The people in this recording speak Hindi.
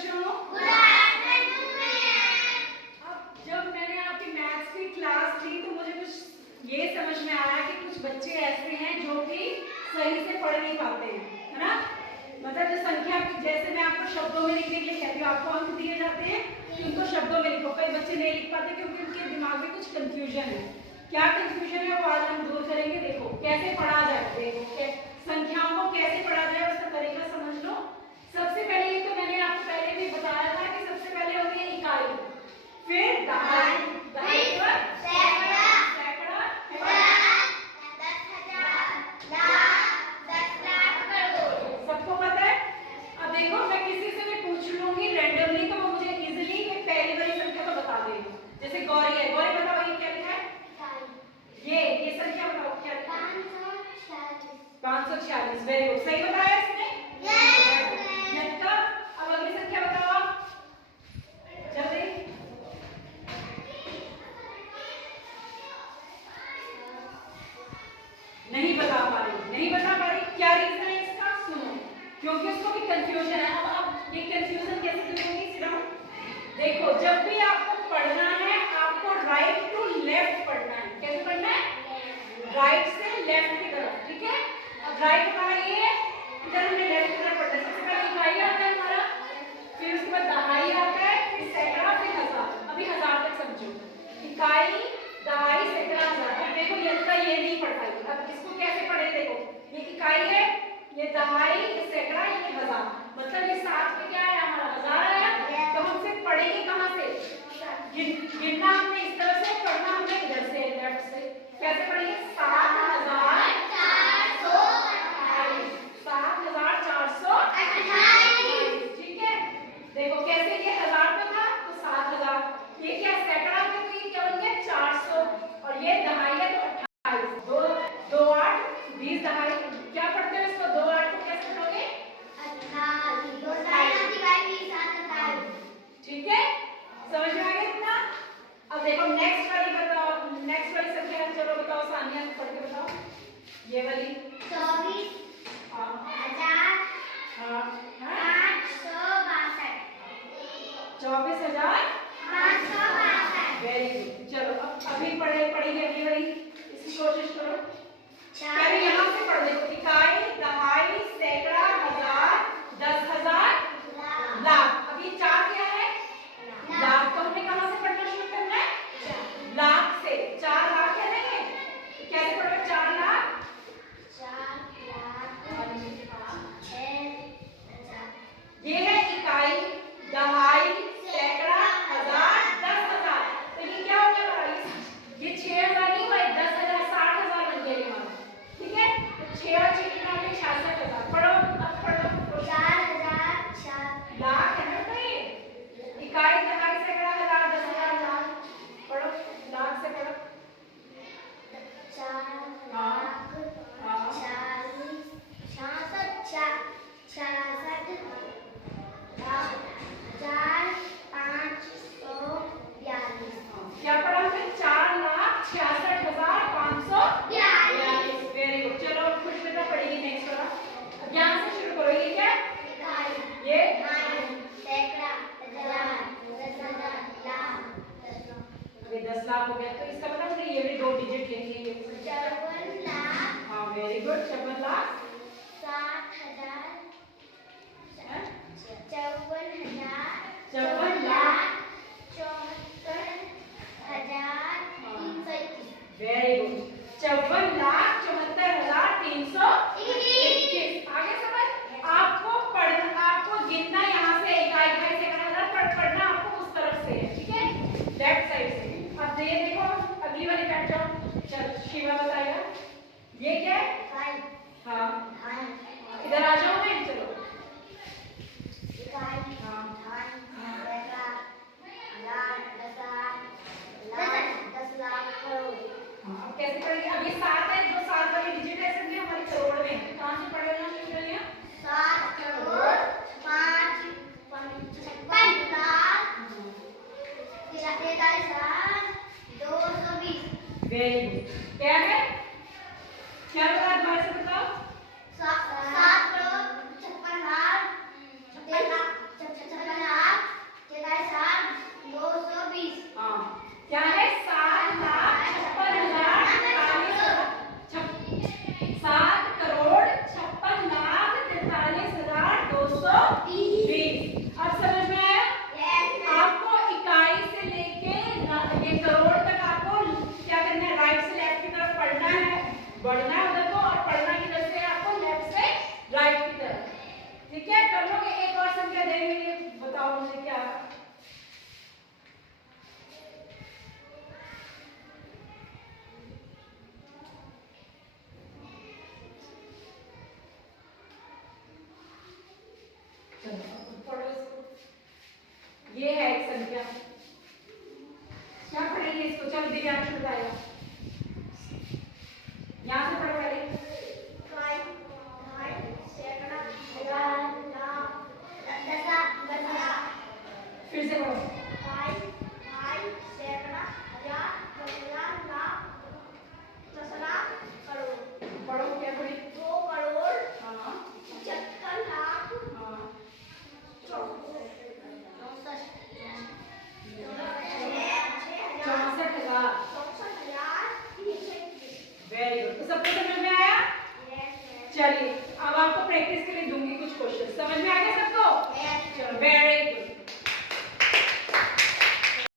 बच्चों? अब जब मैंने आपकी मैथ्स की क्लास ली तो मुझे कुछ ये समझ में आया कि कुछ बच्चे ऐसे हैं जो कि सही से पढ़ नहीं पाते हैं, है ना? मतलब जो संख्या, जैसे मैं आपको शब्दों में लिखने के लिए कहती हूँ, आपको अंक दिए जाते हैं कि उनको शब्दों में लिखो। कई बच्चे नहीं लिख पाते क्योंकि उनके दिमाग में कुछ कंफ्यूजन है। क्या कंफ्यूजन है वो आज हम दूर करेंगे। देखो कैसे पढ़ा जाए, देखो संख्याओं को कैसे पढ़ा जाए उसका तरीका समझ लो। सबसे पहले ये तो मैंने आपको पहले भी बताया था कि सबसे पहले होती है इकाई, फिर दहाई, दहाई पर सैकड़ा, सैकड़ा सबको पता है। अब देखो मैं किसी से भी पूछ लूंगी रैंडमली तो वो मुझे इजीली पहली वाली संख्या तो बता देगा। जैसे गौरी है, गौरी बताओ ये क्या लिखा है? ये संख्या बताओ क्या लिखा है? 546। वेरी गुड, सही बताया इसने। अब अगली संख्या बताओ आप जल्दी। नहीं बता पा रही, क्या रीजन है इसका? सुनो, क्योंकि उसको भी कंफ्यूजन है। अब ये कंफ्यूजन कैसे दूर होगी? सिर्फ देखो, जब भी आपको पढ़ना है आपको राइट टू लेफ्ट पढ़ना है। कैसे पढ़ना है? राइट से लेफ्ट की तरफ, ठीक है? अब राइट हमारा ये है, इधर हमें लेफ्ट की तरफ पढ़ना है। सबसे पहले इकाई आता है हमारा, फिर उसके बाद दहाई आता है, फिर सैकड़ा, फिर हजार। अभी हजार तक समझो, इकाई, दहाई, सैकड़ा, हजार। अब देखो ये नहीं पढ़ पाई, अब इसको कैसे पढ़े? देखो ये इकाई है, ये दहाई, ये सैकड़ा, ये हजार, मतलब ये साथ में क्या है हमारा? हजार आया। तो हम सिर्फ पढ़ेंगे कहाँ से? गिनना हमने इस तरफ से, पढ़ना हमने इधर से, लेफ्ट से। कैसे पढ़ेंगे? 7,428, ठीक है? देखो कैसे, ये हजार पे था तो 7,000, ये क्या सैकड़ा पे तो ये क्या बन गया? 400, और ये दहाई है तो 28, 2 8 20 दहाई। क्या पढ़ते हो इसको? 2 8 को कैसे पढ़ोगे? 28, ठीक है? समझ में आ गया इतना? अब देखो नेक्स्ट वाली बताओ, नेक्स्ट वाली संख्या चलो बताओ, सानिया पढ़ के बताओ ये वाली। 24,862। Very good. चलो अब अभी पढ़ेंगे अगली वाली, इसकी कोशिश करो। पहले यहाँ से पढ़ देखो, इकाई, दहाई, सैकड़ा, हजार, 10,000, लाख। अब ये चार क्या है? लाख। तो हमने कहाँ से पढ़ना शुरू करना है? लाख से। 4 लाख है ना ये? कैसे पढ़ोगे? 4 लाख, ये है इकाई, दहाई, सैकड़ा, हजार, 10,000। तो ये क्या हो गया हमारा? ये 6,000 नहीं हुआ, 10,000, 60,000 बन गया हमारा, ठीक है? तो 6 और 6 कितना हो गया? 66,000। पढ़ो, अब पढ़ो। 4,000 लाख है ना? तो ये इकाई, दहाई, सैकड़ा, हजार, 10,000, लाख। पढ़ो, लाख से पढ़ो। 4 लाख 46,542। क्या पढ़ा हमने? 4,66,542। Very good. चलो अब कुछ बेटा पढ़ेगी नेक्स्ट वाला। अब यहाँ से शुरू करो। ये क्या? ये अभी 10 लाख हो गया, तो इसका मतलब मुझे ये भी 2 डिजिट लिखनी है। 54 लाख। हाँ very good. 54 lakh 54 lakh 74,321। Very good. 54,74,321। आगे समझ? आपको पढ़ना, आपको गिनना यहाँ से, इकाई, दहाई, सैकड़ा, हजार पढ़ना आपको उस तरफ से है, ठीक है? लेफ्ट साइड से। अब ये देखो अगली वाली बैठ जाओ। चल शिवा बताएगा ये क्या है? हाँ इधर आ जाओ मैं, चलो। अब कैसे पढ़ेंगे? अब ये 7 है, जो 7 वाली डिजिट है इसमें हमारी करोड़ में। कहाँ से पढ़ लेना शुरू करेंगे? 7 करोड़ 5 55 लाख 43,220। Very good. क्या है? क्या बता दोबारा से बताओ? 7 करोड़ 56 लाख 56 हजार 20। अब समझ में आया? आपको इकाई से लेके ये करोड़ तक आपको क्या करना है, राइट से लेफ्ट की तरफ पढ़ना है, बढ़ना है उधर को, और पढ़ना किधर से आपको, लेफ्ट से राइट की तरफ। ठीक है, कर लोगे? एक और संख्या दे रही है, बताओ मुझे क्या। ये है एक संख्या, क्या पढ़ेंगे इसको? चलो दिव्यांश बताएगा, यहाँ से पढ़ो पहले। फिर से पढ़ो। पढ़ो, क्या पढ़ी? 2 करोड़ हाँ 75 लाख हाँ 64,321। Very good. तो सबको समझ में आया? चलिए अब आपको प्रैक्टिस के लिए दूंगी कुछ क्वेश्चन। समझ में आ गया सबको? चलो वेरी गुड।